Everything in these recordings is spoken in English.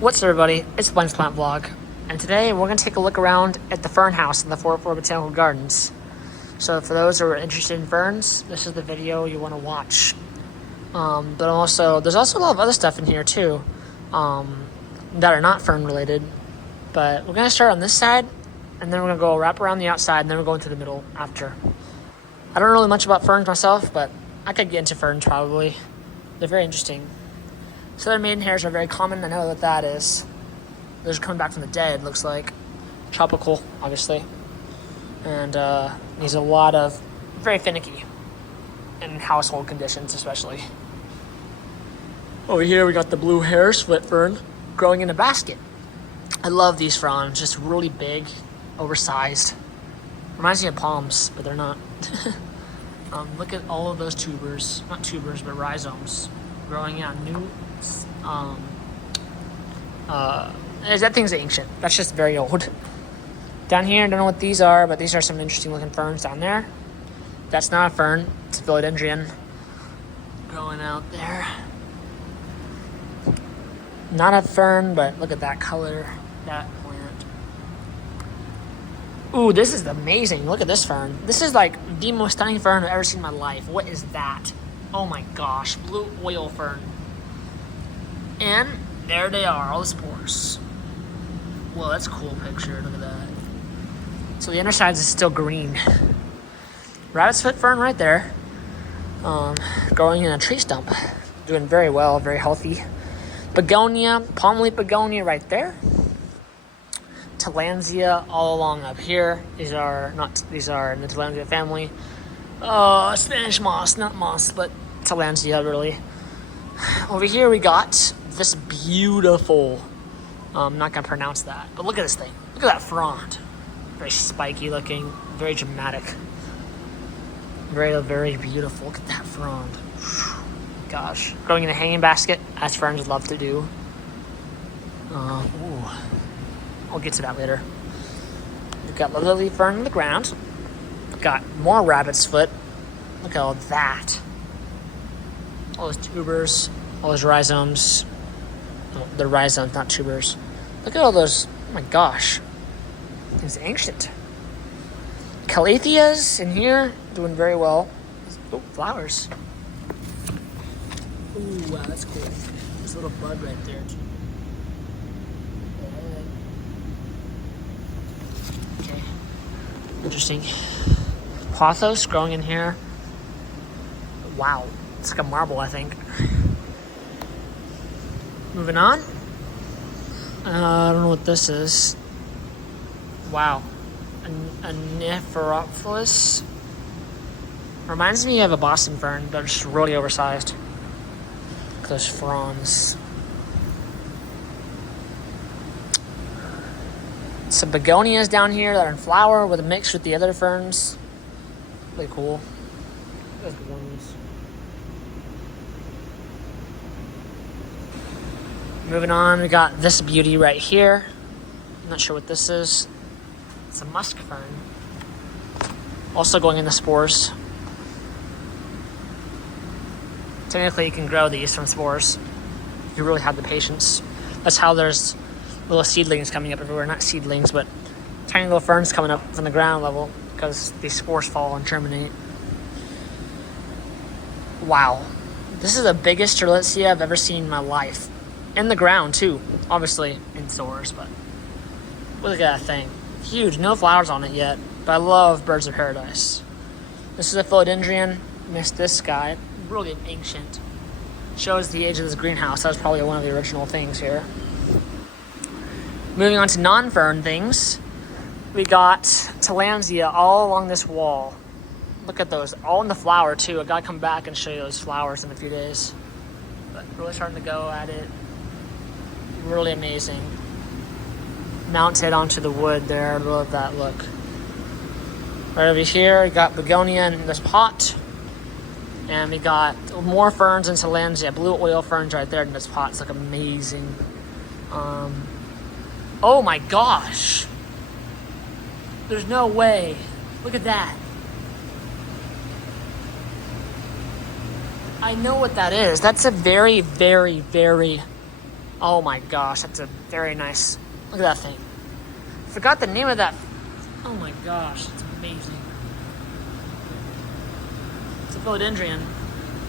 What's up, everybody? It's Blind's Plant Vlog, and today we're going to take a look around at the fern house in the 404 Botanical Gardens. So for those who are interested in ferns, this is the video you want to watch. But also, there's also a lot of other stuff in here too that are not fern related. But we're going to start on this side, and then we're going to go wrap around the outside, and then we're going to the middle after. I don't know really much about ferns myself, but I could get into ferns probably. They're very interesting. Southern maidenhairs are very common. I know what that is. Those are coming back from the dead, looks like. Tropical, obviously. And needs a lot of, very finicky. In household conditions, especially. Over here we got the blue hair split fern growing in a basket. I love these fronds, just really big, oversized. Reminds me of palms, but they're not. Look at all of those tubers, not tubers, but rhizomes growing out new. That thing's ancient. That's just very old. Down here, I don't know what these are, but these are some interesting looking ferns down there. That's not a fern, it's a philodendron growing out there. Not a fern, but look at that color, that plant. Ooh, this is amazing. Look at this fern. This is like the most stunning fern I've ever seen in my life. What is that? Oh my gosh, blue oil fern. And there they are, all the spores. Whoa, that's a cool picture. Look at that. So the underside is still green. Rabbit's foot fern right there. Growing in a tree stump. Doing very well, very healthy. Begonia, palm leaf begonia right there. Tillandsia all along up here. These are in the Tillandsia family. Spanish moss, not moss, but Tillandsia really. Over here we got this beautiful, I'm not going to pronounce that, but look at this thing. Look at that frond. Very spiky looking, very dramatic. Very, very beautiful. Look at that frond. Gosh. Growing in a hanging basket, as ferns love to do. I'll get to that later. We've got the lily fern on the ground. We've got more rabbit's foot. Look at all that. All those tubers, all those rhizomes. Oh, they're rhizomes, not tubers. Look at all those. Oh my gosh. It's ancient. Calatheas in here, doing very well. Oh, flowers. Ooh, wow, that's cool. This little bud right there. Okay. Interesting. Pothos growing in here. Wow. It's like a marble, I think. Moving on. I don't know what this is. Wow. A Nepherophilus. Reminds me of a Boston fern, but just really oversized. Look at those fronds. Some begonias down here that are in flower with a mix with the other ferns. Really cool. Those begonias. Moving on, we got this beauty right here. I'm not sure what this is. It's a musk fern. Also going in the spores. Technically, you can grow these from spores if you really have the patience. That's how there's little seedlings coming up everywhere. Not seedlings, but tiny little ferns coming up from the ground level because these spores fall and germinate. Wow. This is the biggest Strelitzia I've ever seen in my life. In the ground, too. Obviously, indoors, but look at that thing. Huge. No flowers on it yet, but I love birds of paradise. This is a philodendron. Missed this guy. Really ancient. Shows the age of this greenhouse. That was probably one of the original things here. Moving on to non-fern things. We got Tillandsia all along this wall. Look at those. All in the flower, too. I gotta come back and show you those flowers in a few days. But really starting to go at it. Really amazing. Mounted onto the wood there. I love that look. Right over here, we got begonia in this pot. And we got more ferns and Tillandsia. Blue oil ferns right there in this pot. It's like amazing. Oh my gosh. There's no way. Look at that. I know what that is. That's a very, very, very Oh my gosh, that's a very nice, look at that thing. Forgot the name of that. Oh my gosh, it's amazing. It's a philodendron,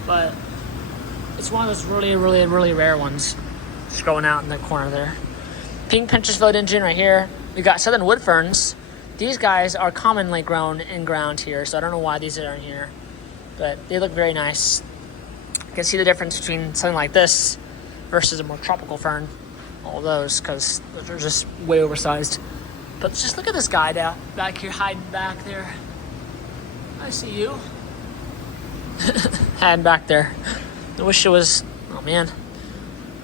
but it's one of those really, really, really rare ones. Just growing out in the corner there. Pink Pinterest philodendron right here. We got southern wood ferns. These guys are commonly grown in ground here, so I don't know why these aren't here, but they look very nice. You can see the difference between something like this versus a more tropical fern. All those, because they're just way oversized. But just look at this guy down back here, hiding back there. I see you. Hiding back there. I wish it was, oh man.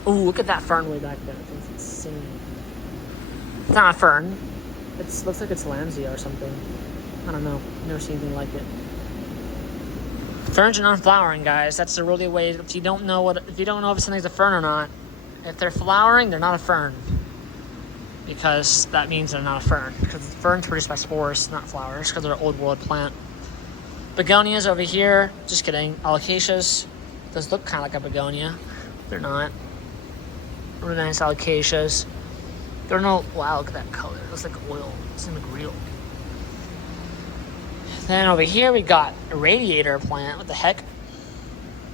Ooh, look at that fern way back there. It's insane. It's not a fern. It looks like it's Lanzia or something. I don't know. Never seen anything like it. Ferns are non-flowering, guys. That's the really way. If you don't know if something's a fern or not, if they're flowering, they're not a fern, because that means they're not a fern. Because ferns produced by spores, not flowers, because they're an old world plant. Begonias over here. Just kidding. Alocasias. Those look kind of like a begonia. They're not. Really nice alocasias. They're no. Wow, look at that color. It looks like oil. It doesn't look real. Then over here we got a radiator plant. What the heck?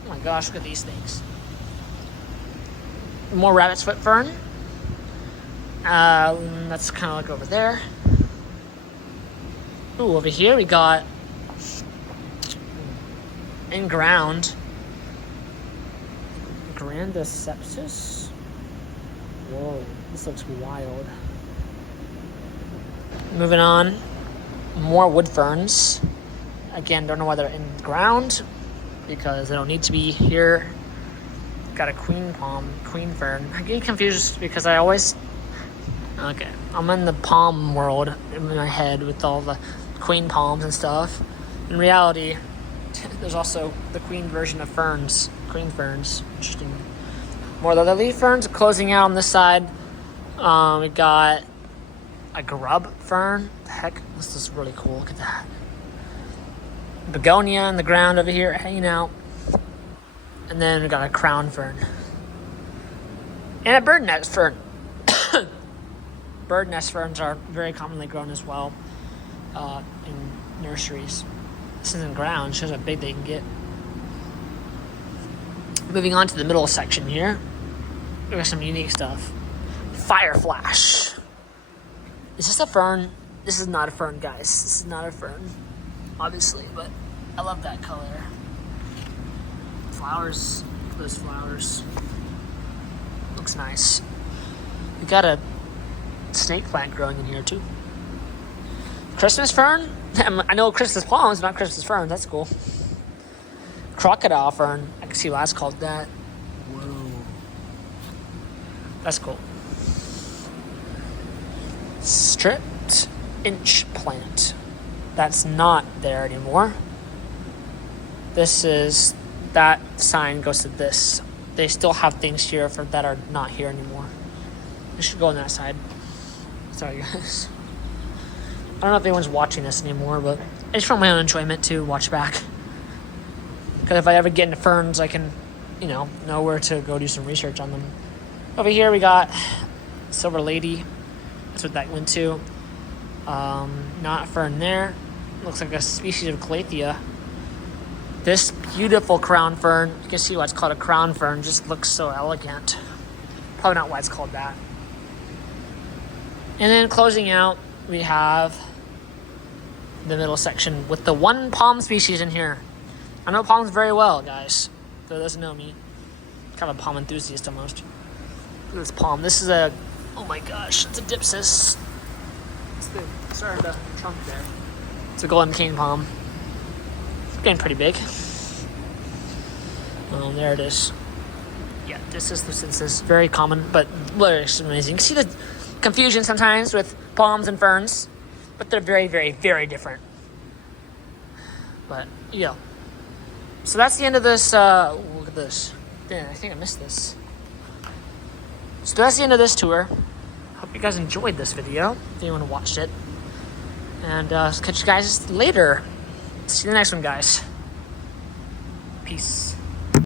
Oh my gosh, look at these things. More rabbit's foot fern. That's kind of like over there. Ooh, over here we got in ground Grandisepsis. Whoa, this looks wild. Moving on. More wood ferns. Again, don't know why they're in the ground, because they don't need to be here. Got a queen fern. I get confused because I'm in the palm world in my head with all the queen palms and stuff. In reality, there's also the queen version of ferns, queen ferns. Interesting. More of the leaf ferns. Closing out on this side, we got a grub fern. The heck, this is really cool. Look at that. Begonia in the ground over here hanging out. And then we got a crown fern. And a bird nest fern. Bird nest ferns are very commonly grown as well in nurseries. This is in ground, shows how big they can get. Moving on to the middle section here. We got some unique stuff. Fire flash. Is this a fern? This is not a fern, guys. This is not a fern, obviously, but I love that color. Flowers, look at those flowers. Looks nice. We got a snake plant growing in here too. Christmas fern? I know Christmas palms, not Christmas ferns. That's cool. Crocodile fern. I can see why it's called that. Whoa. That's cool. Stripped inch plant. That's not there anymore. This is, that sign goes to this. They still have things here that are not here anymore. I should go on that side. Sorry, guys. I don't know if anyone's watching this anymore, but it's for my own enjoyment to watch back. Because if I ever get into ferns, I can, know where to go do some research on them. Over here we got Silver Lady. That's what that went to. Not a fern there. Looks like a species of Calathea. This beautiful crown fern, you can see why it's called a crown fern, just looks so elegant. Probably not why it's called that. And then closing out, we have the middle section with the one palm species in here. I know palms very well, guys. For those who know me, kind of a palm enthusiast almost. Look at this palm. This is a, oh my gosh, it's a dipsis. It's the, sorry, the trunk there. It's a golden cane palm. It's getting pretty big. There it is. Yeah, this is very common, but literally amazing. You can see the confusion sometimes with palms and ferns, but they're very, very, very different. But yeah. So that's the end of this. Look at this. Damn, I think I missed this. So that's the end of this tour. Hope you guys enjoyed this video, if anyone watched it. And catch you guys later. See you in the next one, guys. Peace.